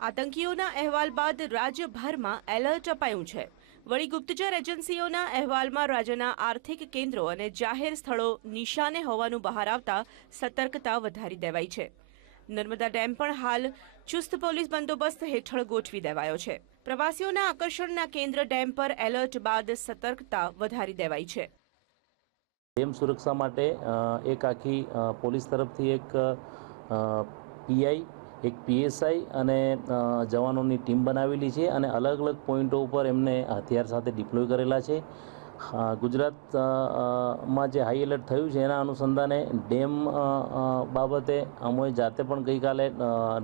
આતંકીઓના અહેવાલ બાદ રાજ્યભરમાં એલર્ટ અપાયું છે. વળી ગુપ્તચર એજન્સીઓના અહેવાલમાં રાજ્યના આર્થિક કેન્દ્રો અને જાહેર સ્થળો નિશાને હોવાનું બહાર આવતા સતર્કતા વધારી દેવાઈ છે. નર્મદા ડેમ પણ હાલ ચુસ્ત પોલીસ બંદોબસ્ત હેઠળ ગોઠવી દેવાયો છે. પ્રવાસીઓના આકર્ષણના કેન્દ્ર ડેમ પર એલર્ટ બાદ સતર્કતા વધારી દેવાઈ છે. ડેમ સુરક્ષા માટે એક આખી પોલીસ તરફથી એક પીઆઈ એક પીએસઆઈ અને જવાનોની ટીમ બનાવેલી છે અને અલગ અલગ પોઈન્ટો ઉપર એમને હથિયાર સાથે ડિપ્લોય કરેલા છે. ગુજરાતમાં જે હાઈ એલર્ટ થયું છે એના અનુસંધાને ડેમ બાબતે અમોએ જાતે પણ ગઈકાલે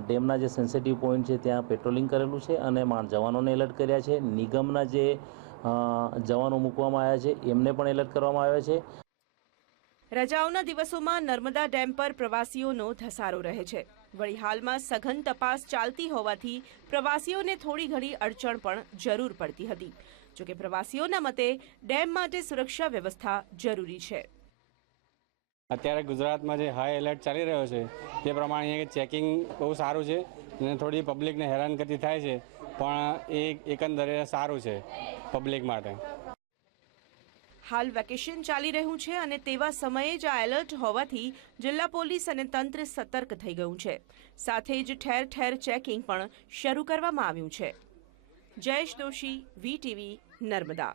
ડેમના જે સેન્સિટિવ પોઈન્ટ છે ત્યાં પેટ્રોલિંગ કરેલું છે અને જવાનોને એલર્ટ કર્યા છે. નિગમના જે જવાનો મૂકવામાં આવ્યા છે એમને પણ એલર્ટ કરવામાં આવ્યા છે. રજાઓના દિવસોમાં નર્મદા ડેમ પર પ્રવાસીઓનો ધસારો રહે છે. વળી હાલમાં સઘન તપાસ ચાલતી હોવાથી પ્રવાસીઓને થોડી ઘણી અડચણ પણ જરૂર પડતી હતી. જોકે પ્રવાસીઓના મતે ડેમ માટે સુરક્ષા વ્યવસ્થા જરૂરી છે. અત્યારે ગુજરાતમાં જે હાઈ એલર્ટ ચાલી રહ્યો છે, તે પ્રમાણે અહીંયા ચેકિંગ બહુ સારું છે અને થોડી પબ્લિકને હેરાન કરતી થાય છે, પણ એ એકંદરે સારું છે પબ્લિક માટે. હાલ વેકેશન ચાલી રહ્યું છે અને તેવા સમયે જ આ એલર્ટ હોવાથી જિલ્લા પોલીસ અને તંત્ર સતર્ક થઈ ગયું છે. સાથે જ ઠેર ઠેર ચેકિંગ પણ શરૂ કરવામાં આવ્યું છે. જયેશ દોશી વીટીવી નર્મદા.